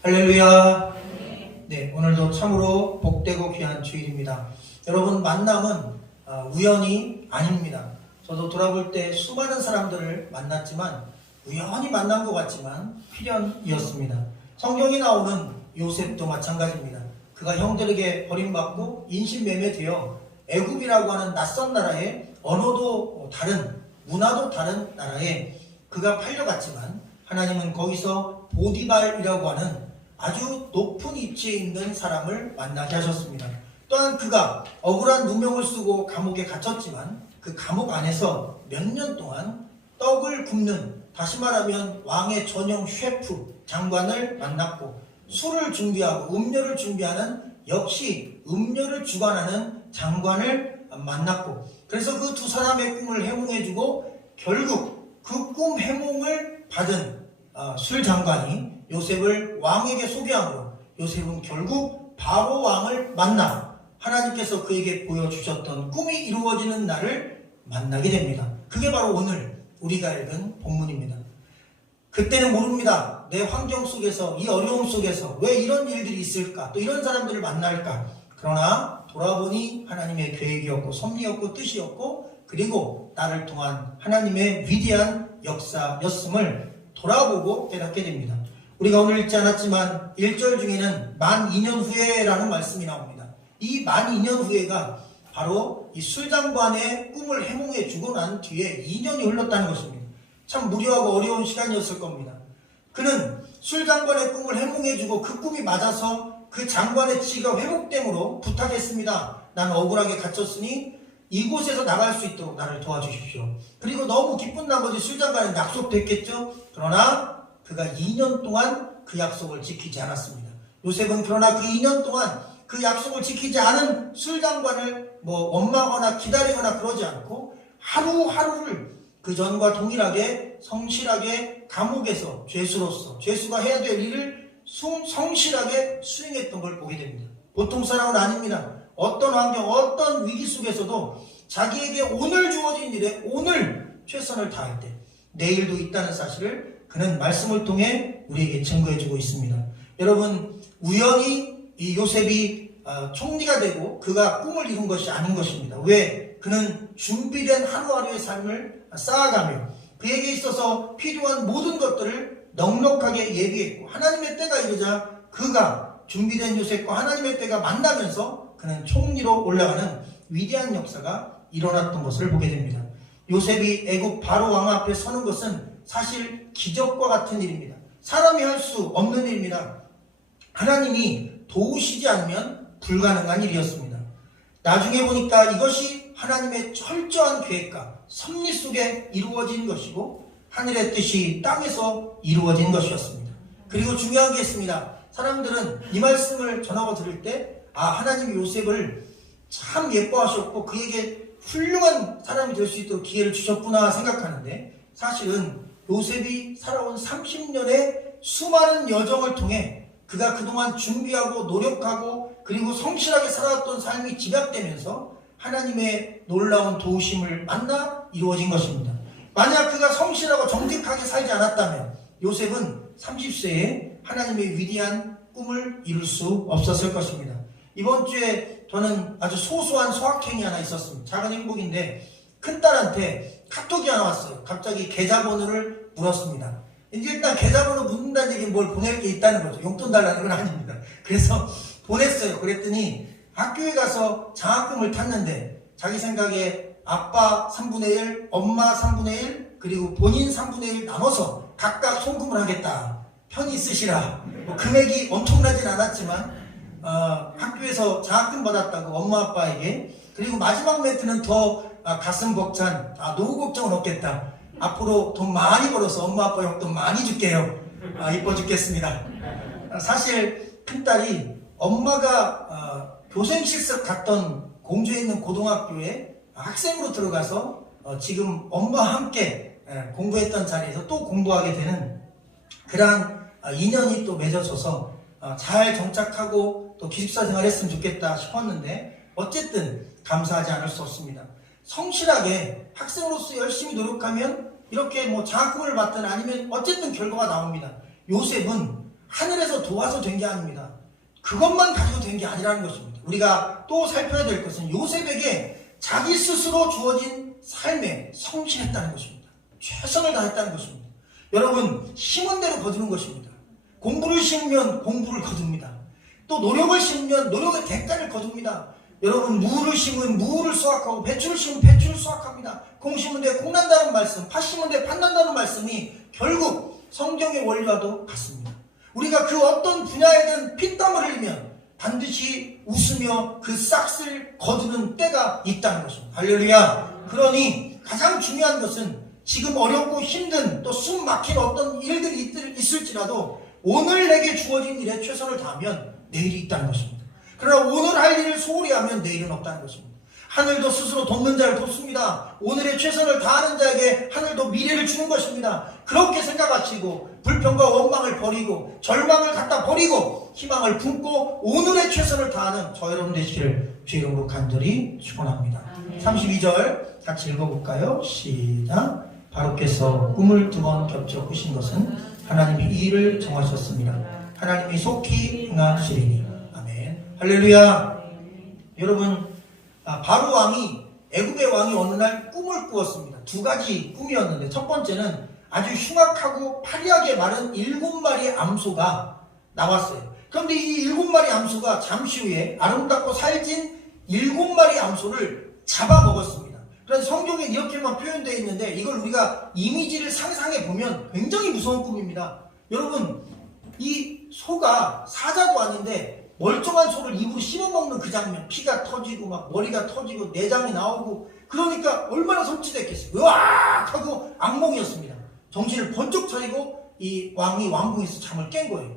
할렐루야. 네, 오늘도 참으로 복되고 귀한 주일입니다. 여러분, 만남은 우연이 아닙니다. 저도 돌아볼 때 수많은 사람들을 만났지만 우연히 만난 것 같지만 필연이었습니다. 성경에 나오는 요셉도 마찬가지입니다. 그가 형들에게 버림받고 인신매매되어 애굽이라고 하는 낯선 나라에 언어도 다른, 문화도 다른 나라에 그가 팔려갔지만 하나님은 거기서 보디발이라고 하는 아주 높은 위치에 있는 사람을 만나게 하셨습니다. 또한 그가 억울한 누명을 쓰고 감옥에 gat혔지만 그 감옥 안에서 몇 년 동안 떡을 굽는, 다시 말하면 왕의 전용 셰프 장관을 만났고, 술을 준비하고 음료를 준비하는, 역시 음료를 주관하는 장관을 만났고, 그래서 그 두 사람의 꿈을 해몽해주고 결국 그 꿈 해몽을 받은 술 장관이 요셉을 왕에게 소개함으로 요셉은 결국 바로 왕을 만나 하나님께서 그에게 보여주셨던 꿈이 이루어지는 날을 만나게 됩니다. 그게 바로 오늘 우리가 읽은 본문입니다. 그때는 모릅니다. 내 환경 속에서, 이 어려움 속에서 왜 이런 일들이 있을까, 또 이런 사람들을 만날까. 그러나 돌아보니 하나님의 계획이었고 섭리였고 뜻이었고, 그리고 나를 통한 하나님의 위대한 역사였음을 돌아보고 깨닫게 됩니다. 우리가 오늘 읽지 않았지만 1절 중에는 만 2년 후에라는 말씀이 나옵니다. 이 만 2년 후에가 바로 이 술장관의 꿈을 해몽해 주고 난 뒤에 2년이 흘렀다는 것입니다. 참 무료하고 어려운 시간이었을 겁니다. 그는 술장관의 꿈을 해몽해 주고 그 꿈이 맞아서 그 장관의 지위가 회복됨으로 부탁했습니다. 난 억울하게 갇혔으니 이곳에서 나갈 수 있도록 나를 도와주십시오. 그리고 너무 기쁜 나머지 술장관은 약속됐겠죠. 그러나 그가 2년 동안 그 약속을 지키지 않았습니다. 요셉은 그러나 그 2년 동안 그 약속을 지키지 않은 술장관을 원망하거나 기다리거나 그러지 않고 하루하루를 그 전과 동일하게 성실하게 감옥에서 죄수로서 죄수가 해야 될 일을 성실하게 수행했던 걸 보게 됩니다. 보통 사람은 아닙니다. 어떤 환경, 어떤 위기 속에서도 자기에게 오늘 주어진 일에 오늘 최선을 다할 때 내일도 있다는 사실을 그는 말씀을 통해 우리에게 증거해주고 있습니다. 여러분, 우연히 이 요셉이 총리가 되고 그가 꿈을 이룬 것이 아닌 것입니다. 왜? 그는 준비된 하루하루의 삶을 쌓아가며 그에게 있어서 필요한 모든 것들을 넉넉하게 예비했고, 하나님의 때가 이르자 그가 준비된 요셉과 하나님의 때가 만나면서 그는 총리로 올라가는 위대한 역사가 일어났던 것을 보게 됩니다. 요셉이 애굽 바로 왕 앞에 서는 것은 사실 기적과 같은 일입니다. 사람이 할 수 없는 일입니다. 하나님이 도우시지 않으면 불가능한 일이었습니다. 나중에 보니까 이것이 하나님의 철저한 계획과 섭리 속에 이루어진 것이고 하늘의 뜻이 땅에서 이루어진 것이었습니다. 그리고 중요한 게 있습니다. 사람들은 이 말씀을 전하고 들을 때 하나님이 요셉을 참 예뻐하셨고 그에게 훌륭한 사람이 될 수 있도록 기회를 주셨구나 생각하는데, 사실은 요셉이 살아온 30년의 수많은 여정을 통해 그가 그동안 준비하고 노력하고 그리고 성실하게 살아왔던 삶이 집약되면서 하나님의 놀라운 도우심을 만나 이루어진 것입니다. 만약 그가 성실하고 정직하게 살지 않았다면 요셉은 30세에 하나님의 위대한 꿈을 이룰 수 없었을 것입니다. 이번 주에 저는 아주 소소한 소확행이 하나 있었습니다. 작은 행복인데 큰딸한테 카톡이 하나 왔어요. 갑자기 계좌번호를 물었습니다. 이제 일단 계좌번호 묻는다는 얘기는 뭘 보낼 게 있다는 거죠. 용돈 달라는 건 아닙니다. 그래서 보냈어요. 그랬더니 학교에 가서 장학금을 탔는데 자기 생각에 아빠 3분의 1, 엄마 3분의 1, 그리고 본인 3분의 1 나눠서 각각 송금을 하겠다. 편히 쓰시라. 금액이 엄청나진 않았지만 학교에서 장학금 받았다고 엄마 아빠에게. 그리고 마지막 멘트는 더 가슴 벅찬, 노후 걱정은 없겠다. 앞으로 돈 많이 벌어서 엄마 아빠 용돈 많이 줄게요. 이뻐 죽겠습니다. 사실 큰딸이 엄마가 교생 실습 갔던 공주에 있는 고등학교에 학생으로 들어가서 지금 엄마와 함께 공부했던 자리에서 또 공부하게 되는 그러한 인연이 또 맺어져서 잘 정착하고 또 기숙사 생활했으면 좋겠다 싶었는데, 어쨌든 감사하지 않을 수 없습니다. 성실하게 학생으로서 열심히 노력하면 이렇게 장학금을 받든 아니면 어쨌든 결과가 나옵니다. 요셉은 하늘에서 도와서 된 게 아닙니다. 그것만 가지고 된 게 아니라는 것입니다. 우리가 또 살펴야 될 것은 요셉에게 자기 스스로 주어진 삶에 성실했다는 것입니다. 최선을 다했다는 것입니다. 여러분, 심은 대로 거두는 것입니다. 공부를 심으면 공부를 거둡니다. 또 노력을 심으면 노력의 대가를 거둡니다. 여러분, 무를 심으면 무를 수확하고 배추를 심으면 배추를 수확합니다. 콩 심은 데 콩 난다는 말씀, 팥 심은 데 팥 난다는 말씀이 결국 성경의 원리와도 같습니다. 우리가 그 어떤 분야에든 피땀을 흘리면 반드시 웃으며 그 싹을 거두는 때가 있다는 것입니다. 할렐루야. 그러니 가장 중요한 것은 지금 어렵고 힘든 또 숨 막힌 어떤 일들이 있을지라도 오늘 내게 주어진 일에 최선을 다하면 내일이 있다는 것입니다. 그러나 오늘 할 일을 소홀히 하면 내일은 없다는 것입니다. 하늘도 스스로 돕는 자를 돕습니다. 오늘의 최선을 다하는 자에게 하늘도 미래를 주는 것입니다. 그렇게 생각하시고 불평과 원망을 버리고 절망을 갖다 버리고 희망을 품고 오늘의 최선을 다하는 저 여러분 되시기를 주 이름으로 간절히 축원합니다. 32절 같이 읽어볼까요? 시작. 바로께서 꿈을 2번 겹쳐 꾸신 것은 하나님이 이 일을 정하셨습니다. 하나님이 속히 행하시리니. 아멘. 할렐루야. 여러분, 바로 왕이, 애굽의 왕이 어느 날 꿈을 꾸었습니다. 2가지 꿈이었는데 첫 번째는 아주 흉악하고 파리하게 마른 7마리의 암소가 나왔어요. 그런데 이 7마리 암소가 잠시 후에 아름답고 살찐 7마리 암소를 잡아먹었습니다. 그래서 성경에 이렇게만 표현되어 있는데 이걸 우리가 이미지를 상상해 보면 굉장히 무서운 꿈입니다. 여러분, 이 소가 사자도 아닌데 멀쩡한 소를 입으로 씹어먹는 그 장면, 피가 터지고 막 머리가 터지고 내장이 나오고, 그러니까 얼마나 섬찟했겠어요. 으악 하고 악몽이었습니다. 정신을 번쩍 차리고 이 왕이 왕궁에서 잠을 깬 거예요.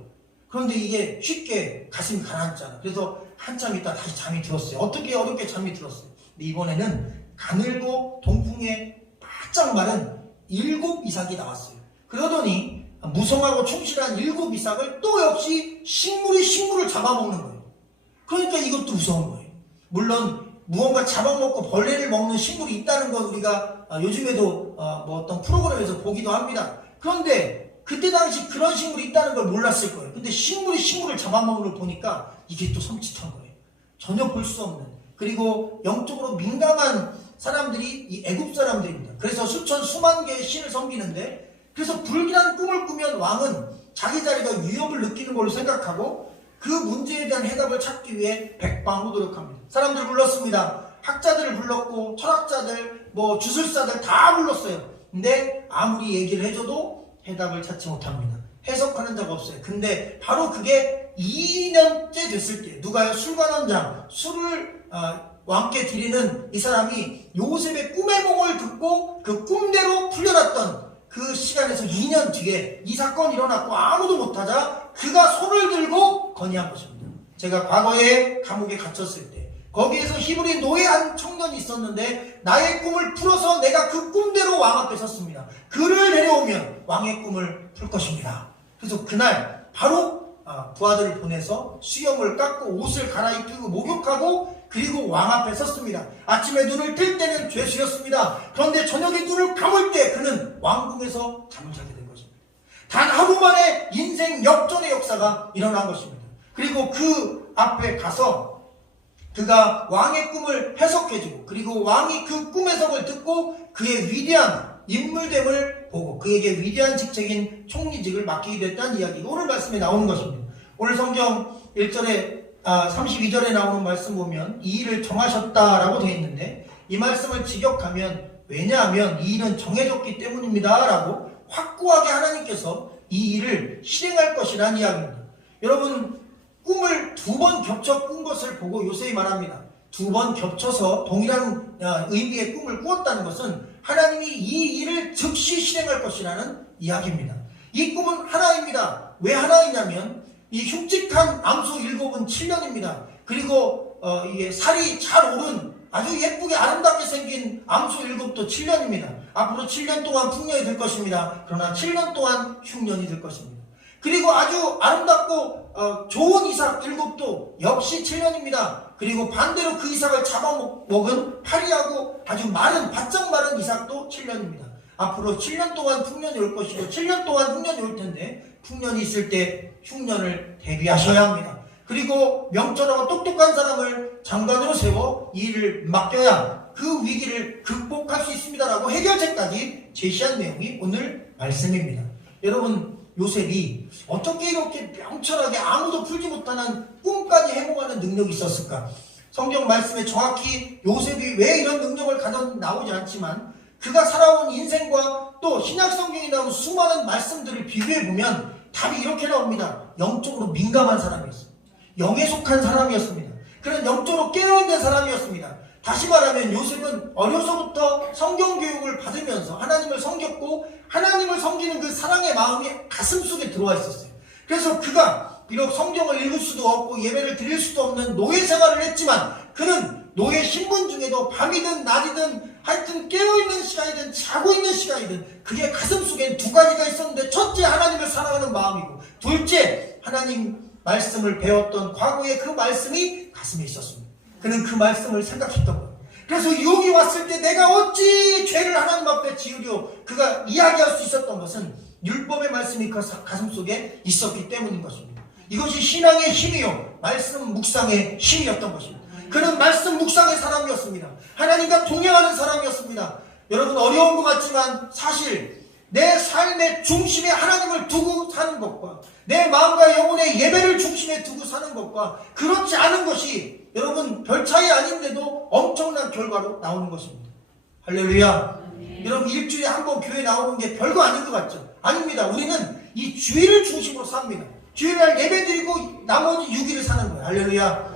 그런데 이게 쉽게 가슴이 가라앉잖아. 그래서 한참 있다 다시 잠이 들었어요. 어렵게 잠이 들었어요. 근데 이번에는 가늘고 동풍에 바짝 마른 7 이삭이 나왔어요. 그러더니 무성하고 충실한 7 이삭을 또 역시 식물을 잡아먹는 거예요. 그러니까 이것도 무서운 거예요. 물론 무언가 잡아먹고 벌레를 먹는 식물이 있다는 건 우리가 요즘에도 뭐 어떤 프로그램에서 보기도 합니다. 그런데 그때 당시 그런 식물이 있다는 걸 몰랐을 거예요. 근데 식물을 잡아먹는 걸 보니까 이게 또 섬찟한 거예요. 전혀 볼 수 없는, 그리고 영적으로 민감한 사람들이 이 애굽 사람들입니다. 그래서 수만 개의 신을 섬기는데, 그래서 불길한 꿈을 꾸면 왕은 자기 자리가 위협을 느끼는 걸로 생각하고 그 문제에 대한 해답을 찾기 위해 백방으로 노력합니다. 사람들 불렀습니다. 학자들을 불렀고 철학자들, 주술사들 다 불렀어요. 근데 아무리 얘기를 해줘도 해답을 찾지 못합니다. 해석하는 자가 없어요. 근데 바로 그게 2년째 됐을 때, 누가요? 술관원장, 술을 왕께 드리는 이 사람이 요셉의 꿈의 몽을 듣고 그 꿈대로 풀려났던 그 시간에서 2년 뒤에 이 사건이 일어났고 아무도 못하자 그가 손을 들고 건의한 것입니다. 제가 과거에 감옥에 갇혔을 때 거기에서 히브리 노예 한 청년이 있었는데 나의 꿈을 풀어서 내가 그 꿈대로 왕 앞에 섰습니다. 그를 데려오면 왕의 꿈을 풀 것입니다. 그래서 그날 바로 부하들을 보내서 수염을 깎고 옷을 갈아입히고 목욕하고 그리고 왕 앞에 섰습니다. 아침에 눈을 뜰 때는 죄수였습니다. 그런데 저녁에 눈을 감을 때 그는 왕궁에서 잠을 자게 된 것입니다. 단 하루 만에 인생 역전의 역사가 일어난 것입니다. 그리고 그 앞에 가서 그가 왕의 꿈을 해석해주고, 그리고 왕이 그 꿈 해석을 듣고 그의 위대한 인물됨을 보고 그에게 위대한 직책인 총리직을 맡기게 됐다는 이야기가 오늘 말씀에 나오는 것입니다. 오늘 성경 1절에 32절에 나오는 말씀 보면 이 일을 정하셨다라고 되어 있는데, 이 말씀을 직역하면 왜냐하면 이 일은 정해졌기 때문입니다 라고 확고하게 하나님께서 이 일을 실행할 것이라는 이야기입니다. 여러분, 꿈을 2번 겹쳐 꾼 것을 보고 요셉이 말합니다. 2번 겹쳐서 동일한 의미의 꿈을 꾸었다는 것은 하나님이 이 일을 즉시 실행할 것이라는 이야기입니다. 이 꿈은 하나입니다. 왜 하나이냐면 이 흉측한 암소 7은 7년입니다. 그리고 이게 살이 잘 오른 아주 예쁘게 아름답게 생긴 암소 7도 7년입니다. 앞으로 7년 동안 풍년이 될 것입니다. 그러나 7년 동안 흉년이 될 것입니다. 그리고 아주 아름답고 좋은 이삭 7도 역시 7년입니다. 그리고 반대로 그 이삭을 잡아먹은 파리하고 아주 바짝 마른 이삭도 7년입니다. 앞으로 7년 동안 풍년이 올 것이고 7년 동안 흉년이 올 텐데 풍년이 있을 때 흉년을 대비하셔야 합니다. 그리고 명철하고 똑똑한 사람을 장관으로 세워 이 일을 맡겨야 그 위기를 극복할 수 있습니다라고 해결책까지 제시한 내용이 오늘 말씀입니다. 여러분, 요셉이 어떻게 이렇게 명철하게 아무도 풀지 못하는 꿈까지 해몽하는 능력이 있었을까? 성경 말씀에 정확히 요셉이 왜 이런 능력을 가졌는지 나오지 않지만 그가 살아온 인생과 또 신약 성경에 나오는 수많은 말씀들을 비교해보면 답이 이렇게 나옵니다. 영적으로 민감한 사람이었습니다. 영에 속한 사람이었습니다. 그런 영적으로 깨어있는 사람이었습니다. 다시 말하면 요셉은 어려서부터 성경 교육을 받으면서 하나님을 섬겼고 하나님을 섬기는 그 사랑의 마음이 가슴속에 들어와 있었어요. 그래서 그가 비록 성경을 읽을 수도 없고 예배를 드릴 수도 없는 노예 생활을 했지만 그는 노예 신분 중에도 밤이든 낮이든 하여튼 깨어있는 시간이든 자고 있는 시간이든 그의 가슴속엔 두 가지가 있었는데 첫째 하나님을 사랑하는 마음이고 둘째 하나님 말씀을 배웠던 과거의 그 말씀이 가슴에 있었습니다. 그는 그 말씀을 생각했던 거예요. 그래서 유혹이 왔을 때 내가 어찌 죄를 하나님 앞에 지으려 그가 이야기할 수 있었던 것은 율법의 말씀이 그 가슴속에 있었기 때문인 것입니다. 이것이 신앙의 힘이요 말씀 묵상의 힘이었던 것입니다. 그는 말씀 묵상의 사람이었습니다. 하나님과 동행하는 사람이었습니다. 여러분 어려운 것 같지만 사실 내 삶의 중심에 하나님을 두고 사는 것과 내 마음과 영혼의 예배를 중심에 두고 사는 것과 그렇지 않은 것이 여러분 별 차이 아닌데도 엄청난 결과로 나오는 것입니다. 할렐루야. 여러분 일주일에 한 번 교회 나오는 게 별거 아닌 것 같죠? 아닙니다. 우리는 이 주일을 중심으로 삽니다. 주일날 예배 드리고 나머지 6일을 사는 거예요. 할렐루야.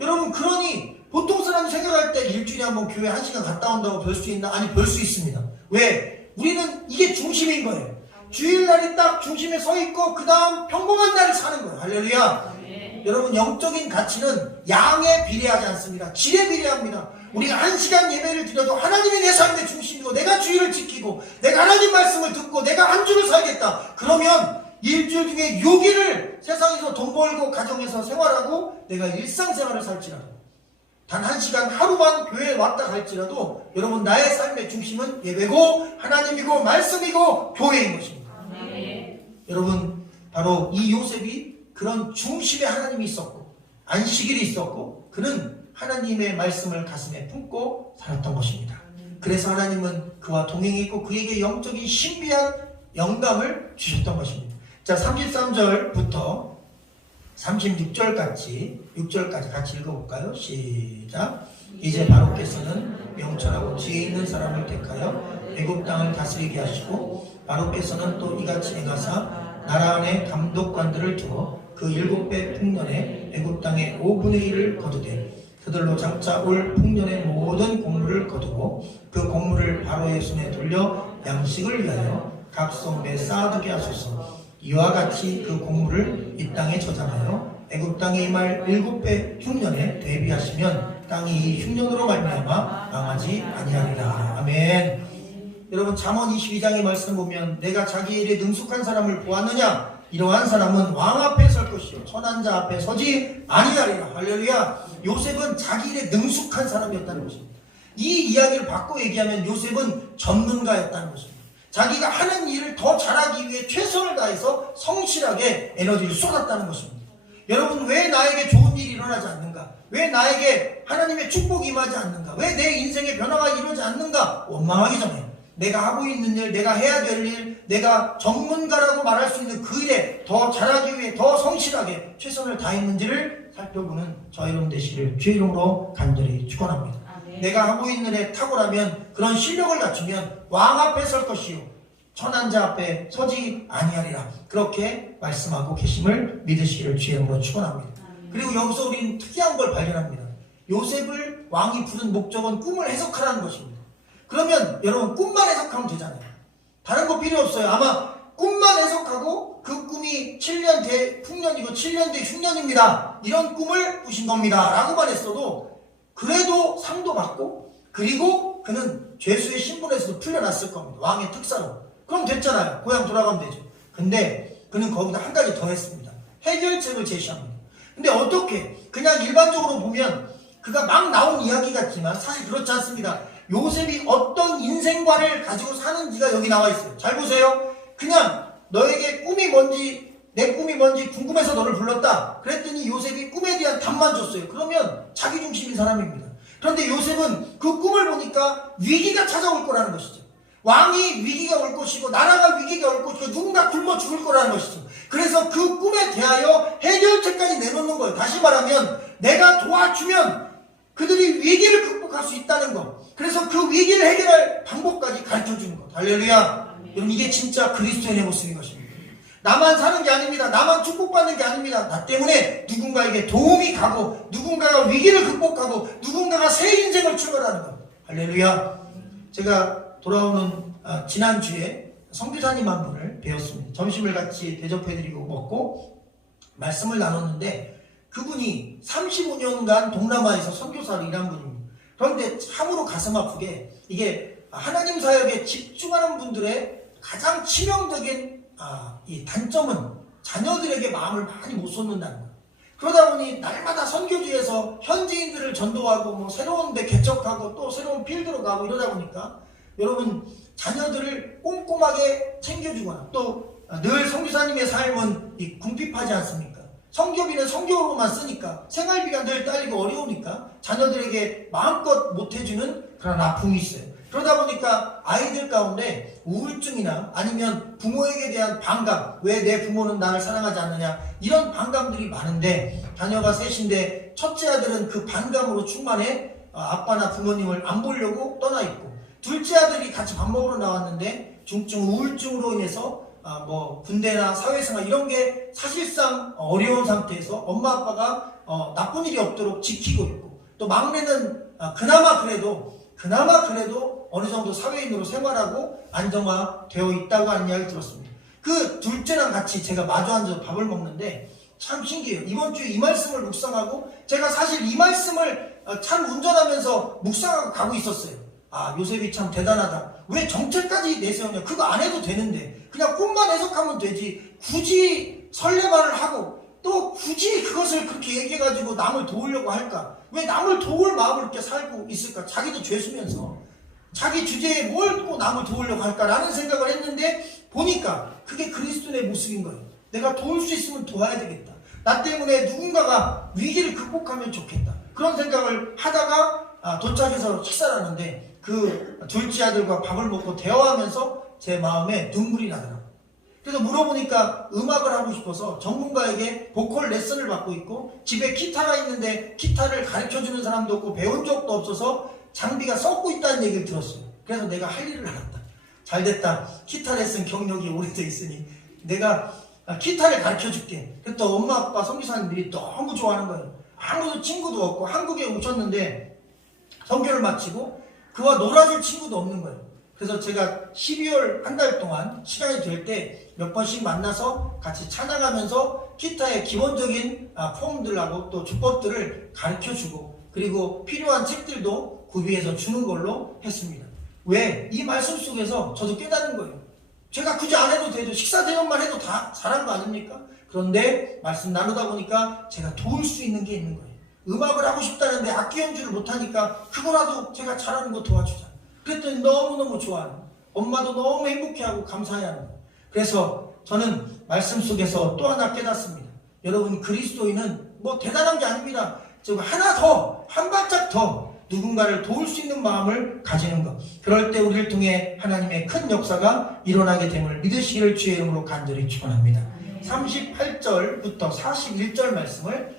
여러분 그러니 보통 사람이 생각할 때 일주일에 한 번 교회 1시간 갔다 온다고 별 수 있나? 아니 별 수 있습니다. 왜? 우리는 이게 중심인 거예요. 주일날이 딱 중심에 서 있고 그 다음 평범한 날을 사는 거예요. 할렐루야. 여러분 영적인 가치는 양에 비례하지 않습니다. 질에 비례합니다. 우리가 1시간 예배를 드려도 하나님이 내 삶의 중심이고 내가 주일을 지키고 내가 하나님 말씀을 듣고 내가 한 주를 살겠다. 그러면 일주일 중에 6일을 세상에서 돈 벌고 가정에서 생활하고 내가 일상생활을 살지라도 단 1시간 하루만 교회에 왔다 갈지라도 여러분 나의 삶의 중심은 예배고 하나님이고 말씀이고 교회인 것입니다. 여러분 바로 이 요셉이 그런 중심에 하나님이 있었고 안식일이 있었고 그는 하나님의 말씀을 가슴에 품고 살았던 것입니다. 그래서 하나님은 그와 동행했고 그에게 영적인 신비한 영감을 주셨던 것입니다. 자 33절부터 36절까지 같이 읽어볼까요? 시작. 이제 바로께서는 명철하고 지혜 있는 사람을 택하여 애굽 땅을 다스리게 하시고 바로께서는 또 이같이 행하사 나라 안에 감독관들을 두어 그 7배 풍년에 애굽 땅의 5분의 1을 거두되 그들로 장차 올 풍년의 모든 곡물을 거두고 그 곡물을 바로의 손에 돌려 양식을 위하여 각 성읍에 쌓아두게 하소서. 이와 같이 그 곡물을 이 땅에 저장하여 애굽 땅에 임할 7배 흉년에 대비하시면 땅이 이 흉년으로 말미암아 망하지 아니하리라. 아멘. 여러분 잠언 22장의 말씀 보면 내가 자기 일에 능숙한 사람을 보았느냐? 이러한 사람은 왕 앞에 설 것이요 선한 자 앞에 서지 아니하리라. 할렐루야. 요셉은 자기 일에 능숙한 사람이었다는 것입니다. 이 이야기를 바꿔 얘기하면 요셉은 전문가였다는 것입니다. 자기가 하는 일을 더 잘하기 위해 최선을 다해서 성실하게 에너지를 쏟았다는 것입니다. 여러분 왜 나에게 좋은 일이 일어나지 않는가? 왜 나에게 하나님의 축복이 임하지 않는가? 왜 내 인생의 변화가 이루어지지 않는가? 원망하기 전에 내가 하고 있는 일, 내가 해야 될 일, 내가 전문가라고 말할 수 있는 그 일에 더 잘하기 위해 더 성실하게 최선을 다했는지를 살펴보는 저 여러분 되시기를 주의 이름으로 간절히 축원합니다. 내가 하고 있는 일에 탁월하면 그런 실력을 갖추면 왕 앞에 설 것이요 천한 자 앞에 서지 아니하리라. 그렇게 말씀하고 계심을 믿으시기를 주의 이름으로 축원합니다. 그리고 여기서 우리는 특이한 걸 발견합니다. 요셉을 왕이 부른 목적은 꿈을 해석하라는 것입니다. 그러면 여러분 꿈만 해석하면 되잖아요. 다른 거 필요 없어요. 아마 꿈만 해석하고 그 꿈이 7년 뒤 풍년이고 7년 뒤 흉년입니다. 이런 꿈을 꾸신 겁니다. 라고만 했어도 그래도 상도 받고 그리고 그는 죄수의 신분에서도 풀려났을 겁니다. 왕의 특사로. 그럼 됐잖아요. 고향 돌아가면 되죠. 근데 그는 거기다 한 가지 더 했습니다. 해결책을 제시합니다. 근데 어떻게? 그냥 일반적으로 보면 그가 막 나온 이야기 같지만 사실 그렇지 않습니다. 요셉이 어떤 인생관을 가지고 사는지가 여기 나와 있어요. 잘 보세요. 그냥 너에게 꿈이 뭔지, 내 꿈이 뭔지 궁금해서 너를 불렀다. 그랬더니 요셉이 꿈에 대한 답만 줬어요. 그러면 자기중심인 사람입니다. 그런데 요셉은 그 꿈을 보니까 위기가 찾아올 거라는 것이죠. 왕이 위기가 올 것이고 나라가 위기가 올 것이고 누군가 굶어 죽을 거라는 것이죠. 그래서 그 꿈에 대하여 해결책까지 내놓는 거예요. 다시 말하면 내가 도와주면 그들이 위기를 극복할 수 있다는 것. 그래서 그 위기를 해결할 방법까지 가르쳐주는 것. 할렐루야. 여러분, 이게 진짜 그리스도인의 모습인 것입니다. 나만 사는 게 아닙니다. 나만 축복받는 게 아닙니다. 나 때문에 누군가에게 도움이 가고 누군가가 위기를 극복하고 누군가가 새 인생을 출발하는 것. 할렐루야. 제가 돌아오는 지난주에 선교사님 한 분을 배웠습니다. 점심을 같이 대접해드리고 먹고 말씀을 나눴는데 그분이 35년간 동남아에서 선교사를 일한 분입니다. 그런데 참으로 가슴 아프게 이게 하나님 사역에 집중하는 분들의 가장 치명적인 이 단점은 자녀들에게 마음을 많이 못 쏟는다는 거예요. 그러다 보니 날마다 선교지에서 현지인들을 전도하고 뭐 새로운 데 개척하고 또 새로운 필드로 가고 이러다 보니까 여러분 자녀들을 꼼꼼하게 챙겨주거나 또 늘 선교사님의 삶은 이 궁핍하지 않습니까? 성교비는 성교로만 쓰니까 생활비가 늘 딸리고 어려우니까 자녀들에게 마음껏 못해주는 그런 아픔이 있어요. 그러다 보니까 아이들 가운데 우울증이나 아니면 부모에게 대한 반감, 왜 내 부모는 나를 사랑하지 않느냐, 이런 반감들이 많은데 자녀가 셋인데 첫째 아들은 그 반감으로 충만해 아빠나 부모님을 안 보려고 떠나 있고, 둘째 아들이 같이 밥 먹으러 나왔는데 중증 우울증으로 인해서 뭐 군대나 사회생활 이런 게 사실상 어려운 상태에서 엄마 아빠가 나쁜 일이 없도록 지키고 있고, 또 막내는 그나마 그래도 어느 정도 사회인으로 생활하고 안정화되어 있다고 하는 이야기를 들었습니다. 그 둘째랑 같이 제가 마주 앉아서 밥을 먹는데 참 신기해요. 이번 주에 이 말씀을 묵상하고 제가 사실 이 말씀을 참 운전하면서 묵상하고 가고 있었어요. 요셉이 참 대단하다. 왜 정체까지 내세우냐. 그거 안 해도 되는데 그냥 꿈만 해석하면 되지. 굳이 설레발을 하고 또 굳이 그것을 그렇게 얘기해가지고 남을 도우려고 할까? 왜 남을 도울 마음을 이렇게 살고 있을까? 자기도 죄수면서 자기 주제에 뭘 또 남을 도우려고 할까라는 생각을 했는데 보니까 그게 그리스도의 모습인 거예요. 내가 도울 수 있으면 도와야 되겠다. 나 때문에 누군가가 위기를 극복하면 좋겠다. 그런 생각을 하다가 도착해서 식사를 하는데 그 둘째 아들과 밥을 먹고 대화하면서 제 마음에 눈물이 나더라고요. 그래서 물어보니까 음악을 하고 싶어서 전문가에게 보컬 레슨을 받고 있고 집에 기타가 있는데 기타를 가르쳐주는 사람도 없고 배운 적도 없어서 장비가 썩고 있다는 얘기를 들었어요. 그래서 내가 할 일을 알았다. 잘됐다. 기타 레슨 경력이 오래돼 있으니 내가 기타를 가르쳐줄게. 그랬더니 엄마 아빠 선교사님들이 너무 좋아하는 거예요. 아무도 친구도 없고 한국에 오셨는데 선교를 마치고 그와 놀아줄 친구도 없는 거예요. 그래서 제가 12월 한 달 동안 시간이 될 때 몇 번씩 만나서 같이 찬양하면서 기타의 기본적인 폼들하고 또 주법들을 가르쳐주고 그리고 필요한 책들도 구비해서 주는 걸로 했습니다. 왜? 이 말씀 속에서 저도 깨달은 거예요. 제가 굳이 안 해도 되죠. 식사 대접만 해도 다 잘한 거 아닙니까? 그런데 말씀 나누다 보니까 제가 도울 수 있는 게 있는 거예요. 음악을 하고 싶다는데 악기 연주를 못하니까 그거라도 제가 잘하는 거 도와주자. 그랬더니 너무너무 좋아하는 거예요. 엄마도 너무 행복해하고 감사해하는 거예요. 그래서 저는 말씀 속에서 또 하나 깨닫습니다. 여러분, 그리스도인은 뭐 대단한 게 아닙니다. 하나 더, 한 발짝 더 누군가를 도울 수 있는 마음을 가지는 것. 그럴 때 우리를 통해 하나님의 큰 역사가 일어나게 됨을 믿으시기를 주의 이름으로 간절히 축원합니다. 38절부터 41절 말씀을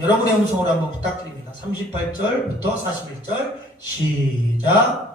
여러분의 음성으로 한번 부탁드립니다. 38절부터 41절 시작.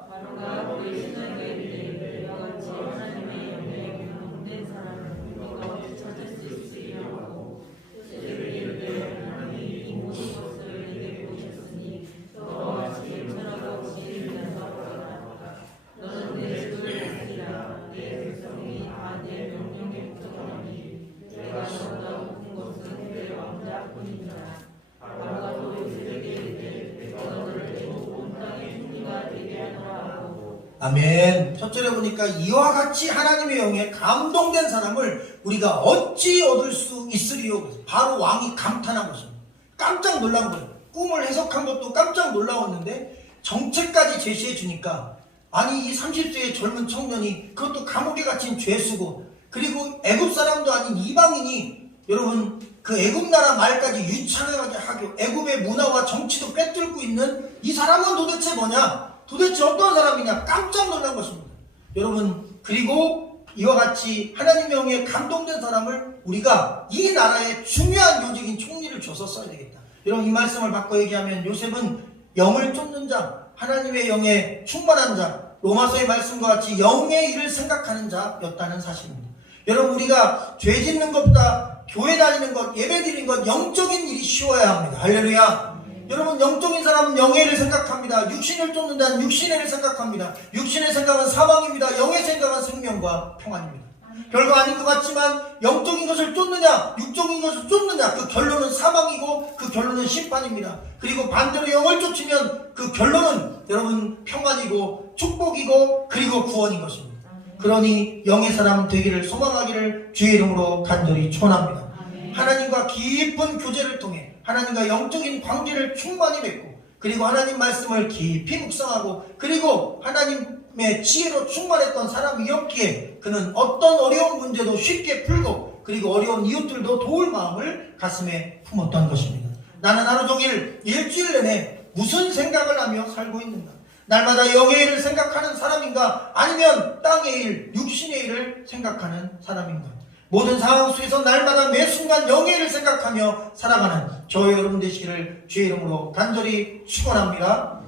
아멘. 첫절에 보니까 이와 같이 하나님의 영에 감동된 사람을 우리가 어찌 얻을 수 있으리요. 바로 왕이 감탄한 것입니다. 깜짝 놀란 거예요. 꿈을 해석한 것도 깜짝 놀라웠는데 정체까지 제시해 주니까, 아니 이 30세의 젊은 청년이, 그것도 감옥에 갇힌 죄수고, 그리고 애굽 사람도 아닌 이방인이, 여러분 그 애굽 나라 말까지 유창하게 하고 애굽의 문화와 정치도 빼뚫고 있는 이 사람은 도대체 뭐냐, 도대체 어떤 사람이냐, 깜짝 놀란 것입니다. 여러분, 그리고 이와 같이 하나님의 영에 감동된 사람을 우리가 이 나라의 중요한 요직인 총리를 줘서 써야 되겠다. 여러분, 이 말씀을 바꿔 얘기하면 요셉은 영을 쫓는 자, 하나님의 영에 충만한 자, 로마서의 말씀과 같이 영의 일을 생각하는 자였다는 사실입니다. 여러분, 우리가 죄 짓는 것보다 교회 다니는 것, 예배 드리는 것, 영적인 일이 쉬워야 합니다. 할렐루야. 여러분, 영적인 사람은 영의 일을 생각합니다. 육신을 쫓는 자는 육신의 일을 생각합니다. 육신의 생각은 사망입니다. 영의 생각은 생명과 평안입니다. 별거 아닌 것 같지만 영적인 것을 쫓느냐, 육적인 것을 쫓느냐, 그 결론은 사망이고 그 결론은 심판입니다. 그리고 반대로 영을 쫓으면 그 결론은 여러분 평안이고 축복이고 그리고 구원인 것입니다. 그러니 영의 사람 되기를 소망하기를 주의 이름으로 간절히 축원합니다. 하나님과 깊은 교제를 통해 하나님과 영적인 관계를 충만히 맺고, 그리고 하나님 말씀을 깊이 묵상하고, 그리고 하나님의 지혜로 충만했던 사람이었기에 그는 어떤 어려운 문제도 쉽게 풀고, 그리고 어려운 이웃들도 도울 마음을 가슴에 품었던 것입니다. 나는 하루 종일 일주일 내내 무슨 생각을 하며 살고 있는가? 날마다 영의 일을 생각하는 사람인가? 아니면 땅의 일, 육신의 일을 생각하는 사람인가? 모든 상황 속에서 날마다 매 순간 영의 일을 생각하며 살아가는 저희 여러분 되시기를 주의 이름으로 간절히 축원합니다.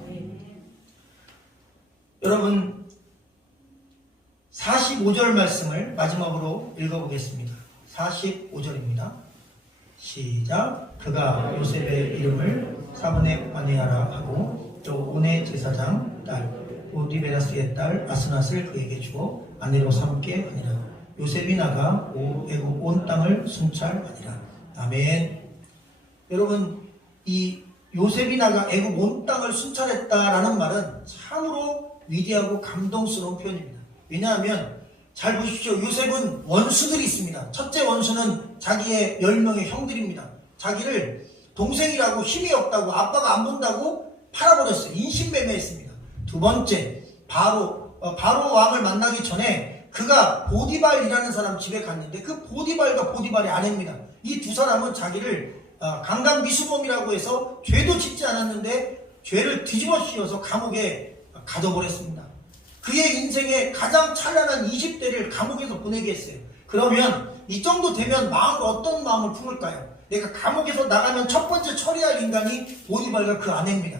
여러분, 45절 말씀을 마지막으로 읽어보겠습니다. 45절입니다. 시작. 그가 요셉의 이름을 사분의 아내아라 하고 또 온의 제사장 딸 오디베라스의 딸 아스낫을 그에게 주고 아내로 삼게 하니라. 요셉이 나가 애굽 온 땅을 순찰하니라. 아멘. 여러분, 이 요셉이 나가 애굽 온 땅을 순찰했다라는 말은 참으로 위대하고 감동스러운 표현입니다. 왜냐하면 잘 보십시오. 요셉은 원수들이 있습니다. 첫째 원수는 자기의 10명의 형들입니다. 자기를 동생이라고 힘이 없다고 아빠가 안 본다고 팔아버렸어요. 인신매매했습니다. 두 번째, 바로 왕을 만나기 전에 그가 보디발이라는 사람 집에 갔는데 그 보디발과 보디발의 아내입니다. 이 두 사람은 자기를 강간미수범이라고 해서 죄도 짓지 않았는데 죄를 뒤집어 씌워서 감옥에 가둬버렸습니다. 그의 인생의 가장 찬란한 20대를 감옥에서 보내게 했어요. 그러면 이 정도 되면 마음으로 어떤 마음을 품을까요? 내가 감옥에서 나가면 첫 번째 처리할 인간이 보디발과 그 아내입니다.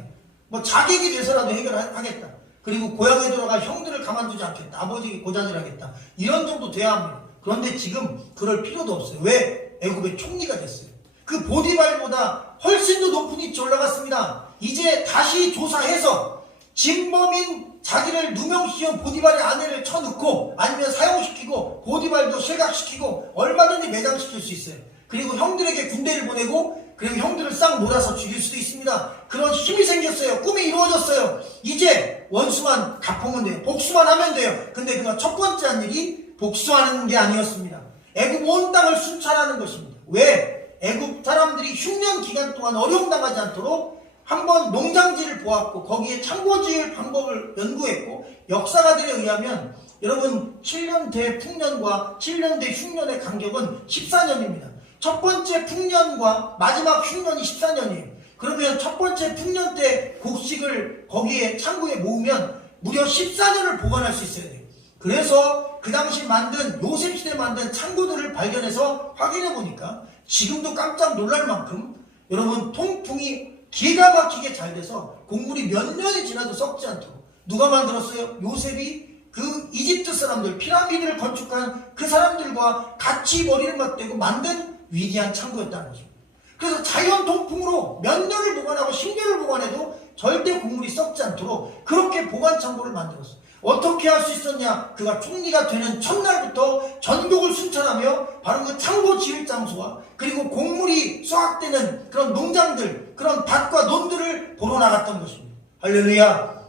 뭐 자객이 돼서라도 해결하겠다. 그리고 고향에 돌아가 형들을 가만두지 않겠다. 아버지에게 고자질하겠다. 이런 정도 돼야 합니다. 그런데 지금 그럴 필요도 없어요. 왜? 애굽의 총리가 됐어요. 그 보디발보다 훨씬 더 높은 위치에 올라갔습니다. 이제 다시 조사해서 진범인 자기를 누명씌운 보디발의 아내를 쳐넣고 아니면 사형시키고 보디발도 실각시키고 얼마든지 매장시킬 수 있어요. 그리고 형들에게 군대를 보내고 그리고 형들을 싹 몰아서 죽일 수도 있습니다. 그런 힘이 생겼어요. 꿈이 이루어졌어요. 이제 원수만 갚으면 돼요. 복수만 하면 돼요. 근데 그가 첫 번째 한 일이 복수하는 게 아니었습니다. 애굽 온 땅을 순찰하는 것입니다. 왜? 애굽 사람들이 흉년 기간 동안 어려움당하지 않도록 한번 농장지를 보았고 거기에 창고 지을 방법을 연구했고, 역사가들에 의하면 여러분 7년 대풍년과 7년 대흉년의 간격은 14년입니다. 첫 번째 풍년과 마지막 흉년이 14년이에요. 그러면 첫 번째 풍년 때 곡식을 거기에 창고에 모으면 무려 14년을 보관할 수 있어야 돼요. 그래서 그 당시 만든 요셉 시대 만든 창고들을 발견해서 확인해 보니까 지금도 깜짝 놀랄 만큼 여러분 통풍이 기가 막히게 잘 돼서 곡물이 몇 년이 지나도 썩지 않도록 누가 만들었어요? 요셉이 그 이집트 사람들, 피라미드를 건축한 그 사람들과 같이 머리를 맞대고 만든 위대한 창고였다는 것입니다. 그래서 자연 통풍으로 몇 년을 보관하고 10년을 보관해도 절대 곡물이 썩지 않도록 그렇게 보관 창고를 만들었어요. 어떻게 할 수 있었냐? 그가 총리가 되는 첫날부터 전국을 순찰하며 바로 그 창고 지을 장소와 그리고 곡물이 수확되는 그런 농장들, 그런 밭과 논들을 보러 나갔던 것입니다. 할렐루야.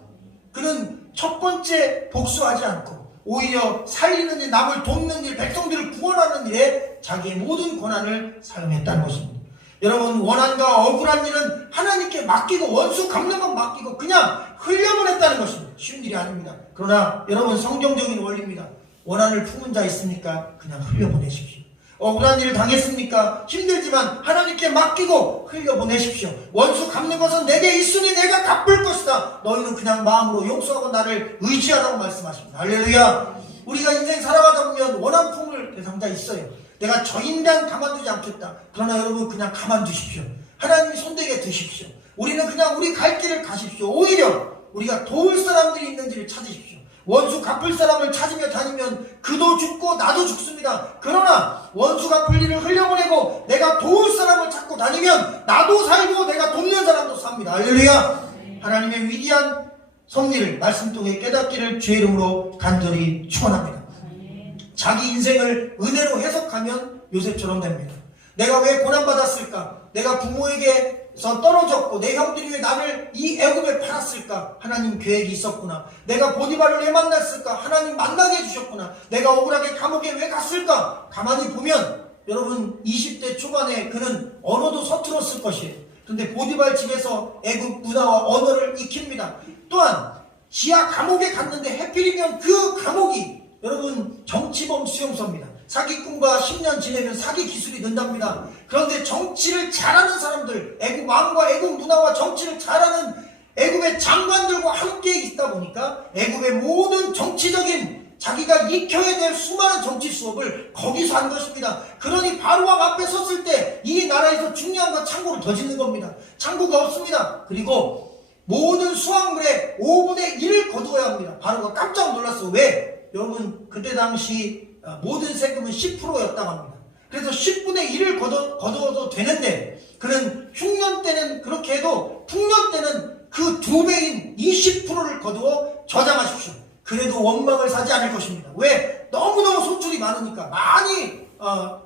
그는 첫 번째 복수하지 않고 오히려 살리는 일, 남을 돕는 일, 백성들을 구원하는 일에 자기의 모든 권한을 사용했다는 것입니다. 여러분, 원한과 억울한 일은 하나님께 맡기고 원수 갚는 건 맡기고 그냥 흘려보냈다는 것입니다. 쉬운 일이 아닙니다. 그러나 여러분, 성경적인 원리입니다. 원한을 품은 자 있습니까? 그냥 흘려보내십시오. 억울한 일을 당했습니까? 힘들지만 하나님께 맡기고 흘려보내십시오. 원수 갚는 것은 내게 있으니 내가 갚을 것이다. 너희는 그냥 마음으로 용서하고 나를 의지하라고 말씀하십니다. 할렐루야. 우리가 인생 살아가다 보면 원한 품을 대상자 있어요. 내가 저 인간 가만두지 않겠다. 그러나 여러분, 그냥 가만두십시오. 하나님이 손대게 두십시오. 우리는 그냥 우리 갈 길을 가십시오. 오히려 우리가 도울 사람들이 있는지를 찾으십시오. 원수 갚을 사람을 찾으며 다니면 그도 죽고 나도 죽습니다. 그러나 원수 갚을 일을 흘려보내고 내가 도울 사람을 찾고 다니면 나도 살고 내가 돕는 사람도 삽니다. 할렐루야. 하나님의 위대한 섭리를 말씀 통해 깨닫기를 주의 이름으로 간절히 축원합니다. 자기 인생을 은혜로 해석하면 요셉처럼 됩니다. 내가 왜 고난받았을까? 내가 부모에게서 떨어졌고 내 형들이 왜 나를 이 애굽에 팔았을까? 하나님 계획이 있었구나. 내가 보디발을 왜 만났을까? 하나님 만나게 해주셨구나. 내가 억울하게 감옥에 왜 갔을까? 가만히 보면 여러분, 20대 초반에 그는 언어도 서툴었을 것이에요. 그런데 보디발 집에서 애굽 문화와 언어를 익힙니다. 또한 지하 감옥에 갔는데 해필이면 그 감옥이 여러분 정치범 수용소입니다. 사기꾼과 10년 지내면 사기 기술이 는답니다. 그런데 정치를 잘하는 사람들, 애굽 왕과 애굽 문화와 정치를 잘하는 애굽의 장관들과 함께 있다 보니까 애굽의 모든 정치적인 자기가 익혀야 될 수많은 정치 수업을 거기서 한 것입니다. 그러니 바로왕 앞에 섰을 때 이 나라에서 중요한 건 창고를 더 짓는 겁니다. 창고가 없습니다. 그리고 모든 수확물의 5분의 1을 거두어야 합니다. 바로가 깜짝 놀랐어. 왜? 여러분, 그때 당시 모든 세금은 10%였다고 합니다. 그래서 10분의 1을 거둬도 되는데 그는 흉년 때는 그렇게 해도 풍년 때는 그 2배인 20%를 거두어 저장하십시오. 그래도 원망을 사지 않을 것입니다. 왜? 너무너무 소출이 많으니까 많이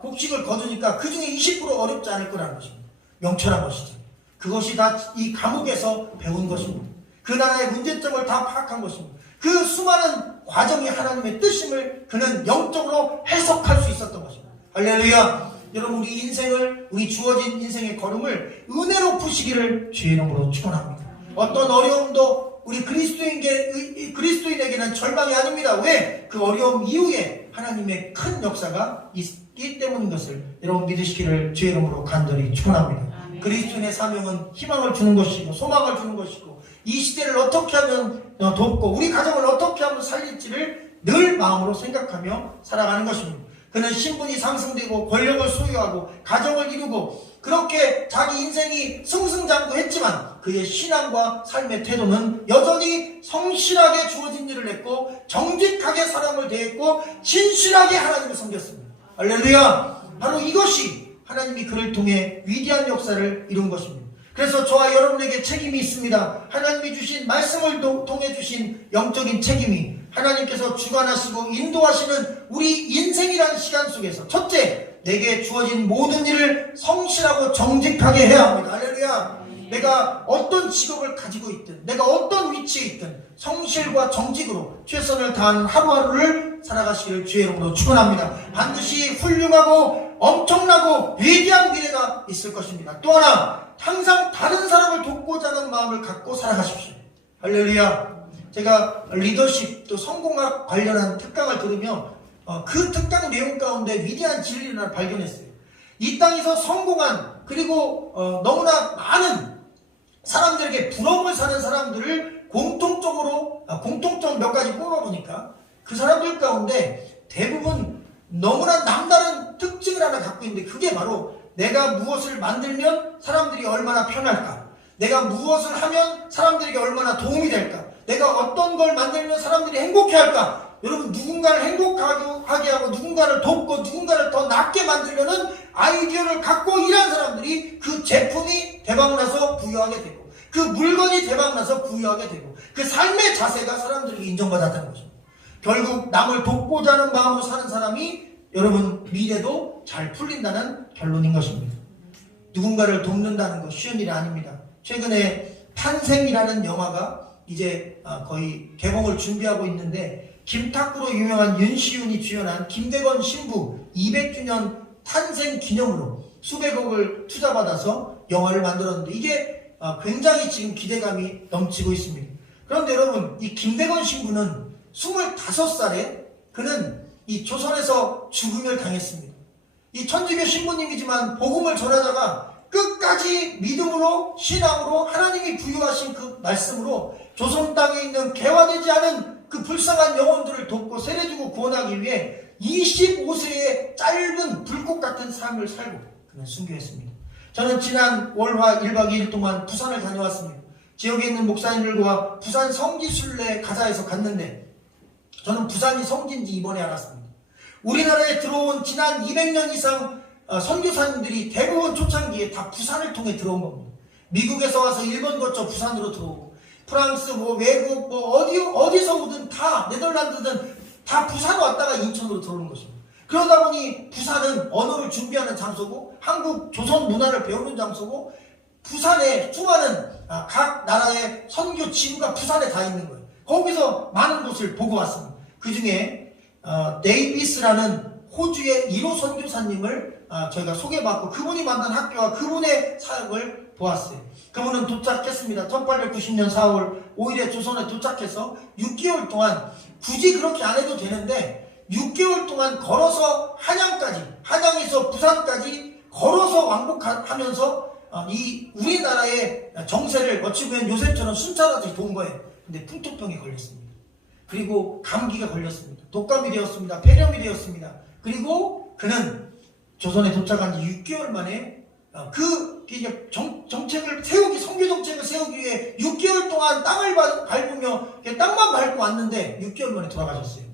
곡식을 거두니까 그 중에 20% 어렵지 않을 거라는 것입니다. 명철한 것이죠. 그것이 다 이 감옥에서 배운 것입니다. 그 나라의 문제점을 다 파악한 것입니다. 그 수많은 과정이 하나님의 뜻임을 그는 영적으로 해석할 수 있었던 것입니다. 할렐루야. 여러분, 우리 인생을, 우리 주어진 인생의 걸음을 은혜로 푸시기를 주의 이름으로 축원합니다. 어떤 어려움도 우리 그리스도인에게는 절망이 아닙니다. 왜? 그 어려움 이후에 하나님의 큰 역사가 있기 때문인 것을 여러분 믿으시기를 주의 이름으로 간절히 축원합니다. 그리스도인의 사명은 희망을 주는 것이고 소망을 주는 것이고 이 시대를 어떻게 하면 돕고 우리 가정을 어떻게 하면 살릴지를 늘 마음으로 생각하며 살아가는 것입니다. 그는 신분이 상승되고 권력을 소유하고 가정을 이루고 그렇게 자기 인생이 승승장구했지만 그의 신앙과 삶의 태도는 여전히 성실하게 주어진 일을 했고 정직하게 사람을 대했고 진실하게 하나님을 섬겼습니다. 할렐루야. 바로 이것이 하나님이 그를 통해 위대한 역사를 이룬 것입니다. 그래서 저와 여러분에게 책임이 있습니다. 하나님이 주신 말씀을 통해 주신 영적인 책임이 하나님께서 주관하시고 인도하시는 우리 인생이라는 시간 속에서 첫째, 내게 주어진 모든 일을 성실하고 정직하게 해야 합니다. 할렐루야. 내가 어떤 직업을 가지고 있든 내가 어떤 위치에 있든 성실과 정직으로 최선을 다하는 하루하루를 살아가시기를 주의 이름으로 축원합니다. 반드시 훌륭하고 엄청나고 위대한 미래가 있을 것입니다. 또 하나, 항상 다른 사람을 돕고자 하는 마음을 갖고 살아가십시오. 할렐루야. 제가 리더십 또 성공학 관련한 특강을 들으며 그 특강 내용 가운데 위대한 진리를 하나 발견했어요. 이 땅에서 성공한 그리고 너무나 많은 사람들에게 부러움을 사는 사람들을 공통점 몇 가지 뽑아보니까 그 사람들 가운데 대부분 너무나 남다른 특징을 하나 갖고 있는데 그게 바로 내가 무엇을 만들면 사람들이 얼마나 편할까? 내가 무엇을 하면 사람들에게 얼마나 도움이 될까? 내가 어떤 걸 만들면 사람들이 행복해할까? 여러분, 누군가를 행복하게 하고 누군가를 돕고 누군가를 더 낫게 만들려는 아이디어를 갖고 일한 사람들이 그 제품이 대박나서 부유하게 되고 그 물건이 대박나서 부유하게 되고 그 삶의 자세가 사람들에게 인정받았다는 것입니다. 결국 남을 돕고자 하는 마음으로 사는 사람이 여러분 미래도 잘 풀린다는 결론인 것입니다. 누군가를 돕는다는 것 쉬운 일이 아닙니다. 최근에 탄생이라는 영화가 이제 거의 개봉을 준비하고 있는데 김탁구로 유명한 윤시윤이 주연한 김대건 신부 200주년 탄생 기념으로 수백억을 투자받아서 영화를 만들었는데 이게 굉장히 지금 기대감이 넘치고 있습니다. 그런데 여러분, 이 김대건 신부는 25살에 그는 이 조선에서 죽음을 당했습니다. 이 천주교 신부님이지만 복음을 전하다가 끝까지 믿음으로, 신앙으로, 하나님이 부여하신 그 말씀으로 조선 땅에 있는 개화되지 않은 그 불쌍한 영혼들을 돕고 세례주고 구원하기 위해 25세의 짧은 불꽃 같은 삶을 살고 그는 순교했습니다. 저는 지난 월화 1박 2일 동안 부산을 다녀왔습니다. 지역에 있는 목사님들과 부산 성지순례 가자에서 갔는데 저는 부산이 성지인지 이번에 알았습니다. 우리나라에 들어온 지난 200년 이상 선교사님들이 대부분 초창기에 다 부산을 통해 들어온 겁니다. 미국에서 와서 일본 거쳐 부산으로 들어오고 프랑스, 외국, 어디서 오든 다 네덜란드든 다 부산 왔다가 인천으로 들어오는 것입니다. 그러다 보니 부산은 언어를 준비하는 장소고 한국 조선 문화를 배우는 장소고 부산에 수많은 각 나라의 선교 지구가 부산에 다 있는 거예요. 거기서 많은 곳을 보고 왔습니다. 그 중에 데이비스라는 호주의 1호 선교사님을 저희가 소개받고 그분이 만든 학교와 그분의 사역을 보았어요. 그분은 도착했습니다. 1890년 4월 5일에 조선에 도착해서 6개월 동안 굳이 그렇게 안 해도 되는데 6개월 동안 걸어서 한양에서 부산까지 걸어서 왕복하면서 이 우리나라의 정세를 어찌 보면 요새처럼 순찰하듯이 본 거예요. 근데 풍토병에 걸렸습니다. 그리고 감기가 걸렸습니다. 독감이 되었습니다. 폐렴이 되었습니다. 그리고 그는 조선에 도착한 지 6개월 만에 정책을 세우기, 선교 정책을 세우기 위해 6개월 동안 땅을 밟으며 땅만 밟고 왔는데 6개월 만에 돌아가셨어요.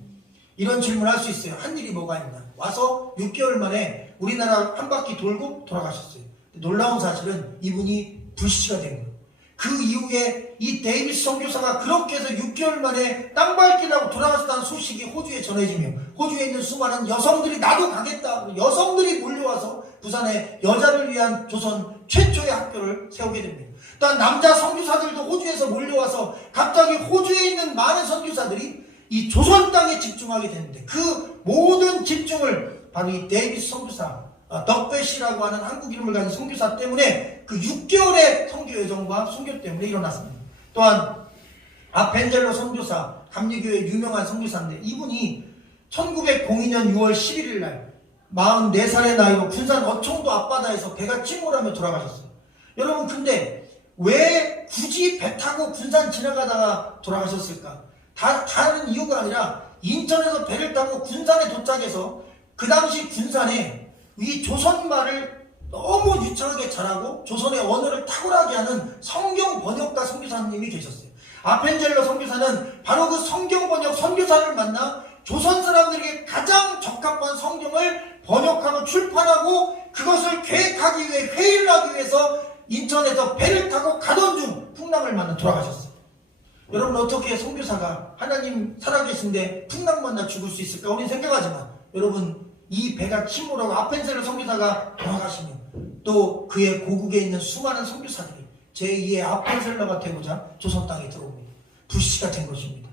이런 질문을 할 수 있어요. 한 일이 뭐가 있나? 와서 6개월 만에 우리나라 한 바퀴 돌고 돌아가셨어요. 놀라운 사실은 이분이 불시가 된 거예요. 그 이후에 이 데이비스 선교사가 그렇게 해서 6개월 만에 땅 밟기라고 돌아갔다는 소식이 호주에 전해지며 호주에 있는 수많은 여성들이 나도 가겠다. 여성들이 몰려와서 부산에 여자를 위한 조선 최초의 학교를 세우게 됩니다. 또한 남자 선교사들도 호주에서 몰려와서 갑자기 호주에 있는 많은 선교사들이 이 조선 땅에 집중하게 되는데 그 모든 집중을 바로 이 데이비스 선교사 덕배시라고 하는 한국 이름을 가진 선교사 때문에 그 6개월의 선교 여정과 선교 때문에 일어났습니다. 또한 아펜젤로 선교사, 감리교의 유명한 선교사인데 이분이 1902년 6월 11일 날 44살의 나이로 군산 어청도 앞바다에서 배가 침몰하며 돌아가셨어요. 여러분, 근데 왜 굳이 배 타고 군산 지나가다가 돌아가셨을까? 다른 이유가 아니라 인천에서 배를 타고 군산에 도착해서 그 당시 군산에 이 조선말을 너무 유창하게 잘하고 조선의 언어를 탁월하게 하는 성경 번역가 선교사님이 계셨어요. 아펜젤로 선교사는 바로 그 성경 번역 선교사를 만나 조선 사람들에게 가장 적합한 성경을 번역하고 출판하고 그것을 계획하기 위해 회의를 하기 위해서 인천에서 배를 타고 가던 중 풍랑을 만나 돌아가셨어요. 여러분, 어떻게 선교사가 하나님 살아계신데 풍랑 만나 죽을 수 있을까? 우리는 생각하지만 여러분, 이 배가 침몰하고 아펜젤로 선교사가 돌아가시면 또 그의 고국에 있는 수많은 선교사들이 제2의 아펜젤로가 되고자 조선 땅에 들어옵니다. 불씨가 된 것입니다.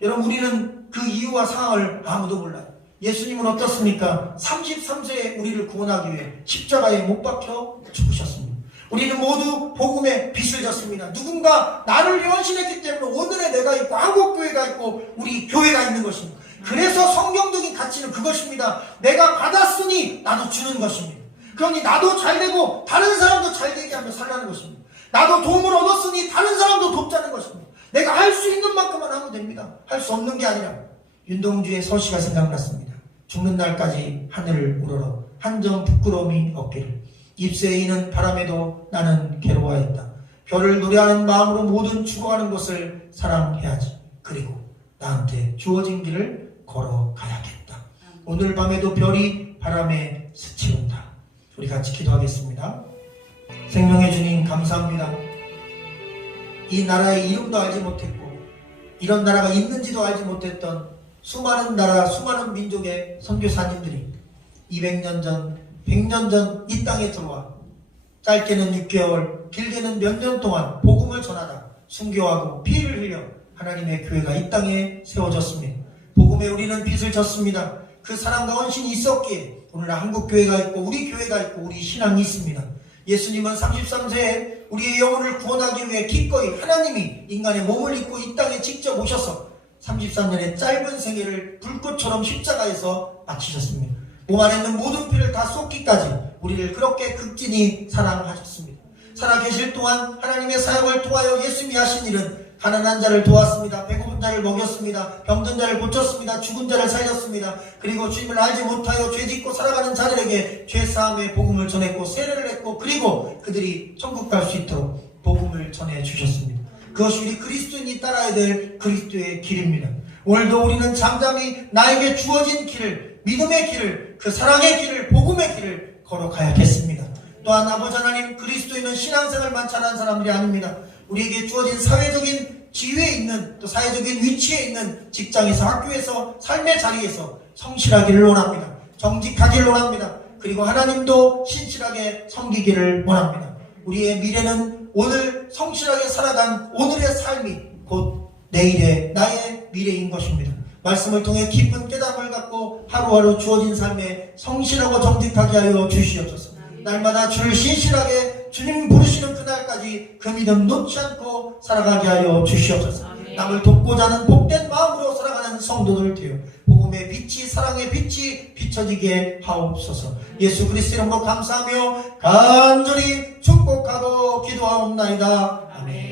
여러분, 우리는 그 이유와 상황을 아무도 몰라요. 예수님은 어떻습니까? 33세에 우리를 구원하기 위해 십자가에 못 박혀 죽으셨습니다. 우리는 모두 복음의 빚을 졌습니다. 누군가 나를 헌신했기 때문에 오늘의 내가 있고 한국교회가 있고 우리 교회가 있는 것입니다. 그래서 성경적인 가치는 그것입니다. 내가 받았으니 나도 주는 것입니다. 그러니 나도 잘되고 다른 사람도 잘되게 하며 살라는 것입니다. 나도 도움을 얻었으니 다른 사람도 돕자는 것입니다. 내가 할 수 있는 만큼만 하면 됩니다. 할 수 없는 게 아니라 윤동주의 서시가 생각났습니다. 죽는 날까지 하늘을 우러러 한 점 부끄러움이 없기를. 입새에 이는 바람에도 나는 괴로워했다. 별을 노래하는 마음으로 모든 죽어가는 것을 사랑해야지. 그리고 나한테 주어진 길을 걸어가야겠다. 오늘 밤에도 별이 바람에 스치운다. 우리 같이 기도하겠습니다. 생명의 주님, 감사합니다. 이 나라의 이름도 알지 못했고 이런 나라가 있는지도 알지 못했던 수많은 나라, 수많은 민족의 선교사님들이 200년 전, 100년 전 이 땅에 들어와 짧게는 6개월, 길게는 몇 년 동안 복음을 전하다 순교하고 피를 흘려 하나님의 교회가 이 땅에 세워졌습니다. 복음에 우리는 빚을 졌습니다. 그 사랑과 헌신이 있었기에 오늘 한국교회가 있고 우리 교회가 있고 우리 신앙이 있습니다. 예수님은 33세에 우리의 영혼을 구원하기 위해 기꺼이 하나님이 인간의 몸을 입고 이 땅에 직접 오셔서 33년의 짧은 생애를 불꽃처럼 십자가에서 마치셨습니다. 몸 안에 있는 모든 피를 다 쏟기까지 우리를 그렇게 극진히 사랑하셨습니다. 살아계실 동안 하나님의 사역을 통하여 예수님이 하신 일은 가난한 자를 도왔습니다. 배고픈 자를 먹였습니다. 병든 자를 고쳤습니다. 죽은 자를 살렸습니다. 그리고 주님을 알지 못하여 죄짓고 살아가는 자들에게 죄사함의 복음을 전했고 세례를 했고 그리고 그들이 천국 갈 수 있도록 복음을 전해주셨습니다. 그것이 우리 그리스도인이 따라야 될 그리스도의 길입니다. 오늘도 우리는 잠잠히 나에게 주어진 길을, 믿음의 길을, 그 사랑의 길을, 복음의 길을 걸어가야겠습니다. 또한 아버지 하나님, 그리스도인은 신앙생활만 잘한 사람들이 아닙니다. 우리에게 주어진 사회적인 지위에 있는, 또 사회적인 위치에 있는 직장에서, 학교에서, 삶의 자리에서 성실하기를 원합니다. 정직하기를 원합니다. 그리고 하나님도 신실하게 섬기기를 원합니다. 우리의 미래는 오늘 성실하게 살아간 오늘의 삶이 곧 내일의 나의 미래인 것입니다. 말씀을 통해 깊은 깨달음을 갖고 하루하루 주어진 삶에 성실하고 정직하게 하여 주시옵소서. 날마다 주를 신실하게 주님 부르시는 그날까지 그 믿음 놓지 않고 살아가게 하여 주시옵소서. 남을 돕고자 하는 복된 마음으로 살아가는 성도들 되어 복음의 빛이, 사랑의 빛이 비춰지게 하옵소서. 예수 그리스도 이름으로 감사하며 간절히 축복하고 기도하옵나이다. 아멘.